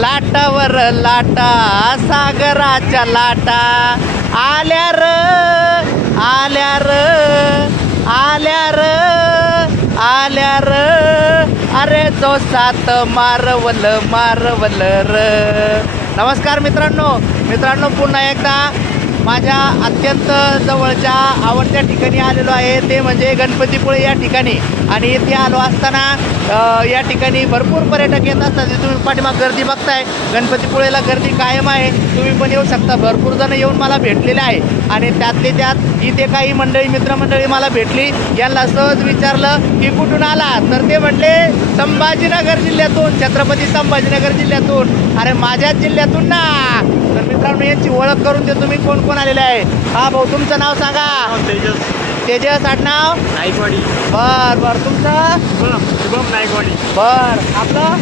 लाटावर लाटा सागराच्या लाटा आल्या र आल्या र आल्या र आल्या र अरे जो सात मारवल मारवल र. नमस्कार मित्रांनो पुन्हा एकदा माझ्या अत्यंत जवळच्या आवडत्या ठिकाणी आलेलो आहे, ते म्हणजे गणपतीपुळे या ठिकाणी. आणि इथे आलो असताना या ठिकाणी भरपूर पर्यटक येत असतात. तुम्ही पाठीमाग गर्दी बघताय, गणपतीपुळेला गर्दी कायम आहे. तुम्ही पण येऊ शकता. भरपूर जण येऊन मला भेटलेले आहे आणि त्यातले त्यात इथे काही मित्रमंडळी मला भेटली. यांना सहज विचारलं की कुठून आला, तर ते म्हटले संभाजीनगर जिल्ह्यातून, छत्रपती संभाजीनगर जिल्ह्यातून. अरे माझ्याच जिल्ह्यातून ना. तर मित्रांनो यांची ओळख करून देतो मी, कोण कोण आलेले आहे. हा भाऊ, तुमचं नाव सांगा. तेजस आडनाव नाईकवाडी. बर तुमचं शुभम नाईकवाडी. आपलं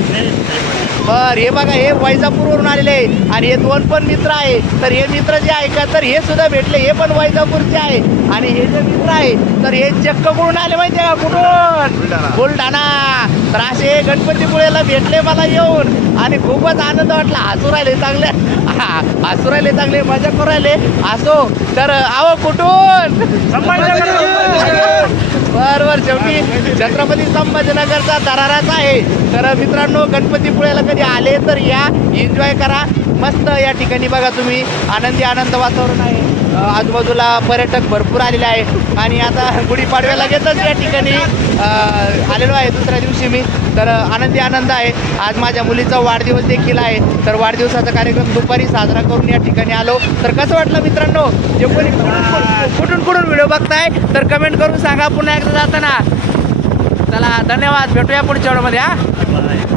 हे बघा, हे वैजापूरवरून आलेले आहे आणि हे दोन पण मित्र आहे. तर हे मित्र जे आहे का, तर हे सुद्धा भेटले, हे पण वैजापूरचे आहे. आणि हे जे मित्र आहे तर हे चक्क कुठून आले माहिती आहे का, कुठून? बुलढाणा. तर असे गणपतीपुळेला भेटले मला येऊन आणि खूपच आनंद वाटला. हसू राहिले चांगले, मजा करू राहिले. असो तर आहो, कुठून? बरोबर, शेवटी छत्रपती संभाजीनगरचा दराराच आहे. तर मित्रांनो, गणपतीपुळेला कधी आले तर या, एन्जॉय करा. मस्त या ठिकाणी बघा तुम्ही, आनंद वातावरण आहे. आजूबाजूला पर्यटक भरपूर आलेले आहे. आणि आता गुढीपाडव्याला घेतच या ठिकाणी आलेलो आहे दुसऱ्या दिवशी मी. तर आनंद आहे. आज माझ्या मुलीचा वाढदिवस देखील आहे. तर वाढदिवसाचा कार्यक्रम दुपारी साजरा करून या ठिकाणी आलो. तर कसं वाटलं मित्रांनो? जे कोणी कुठून व्हिडिओ बघताय तर कमेंट करून सांगा. पुन्हा एकदा जाताना चला, धन्यवाद. भेटूया पुढच्या व्हिडिओमध्ये.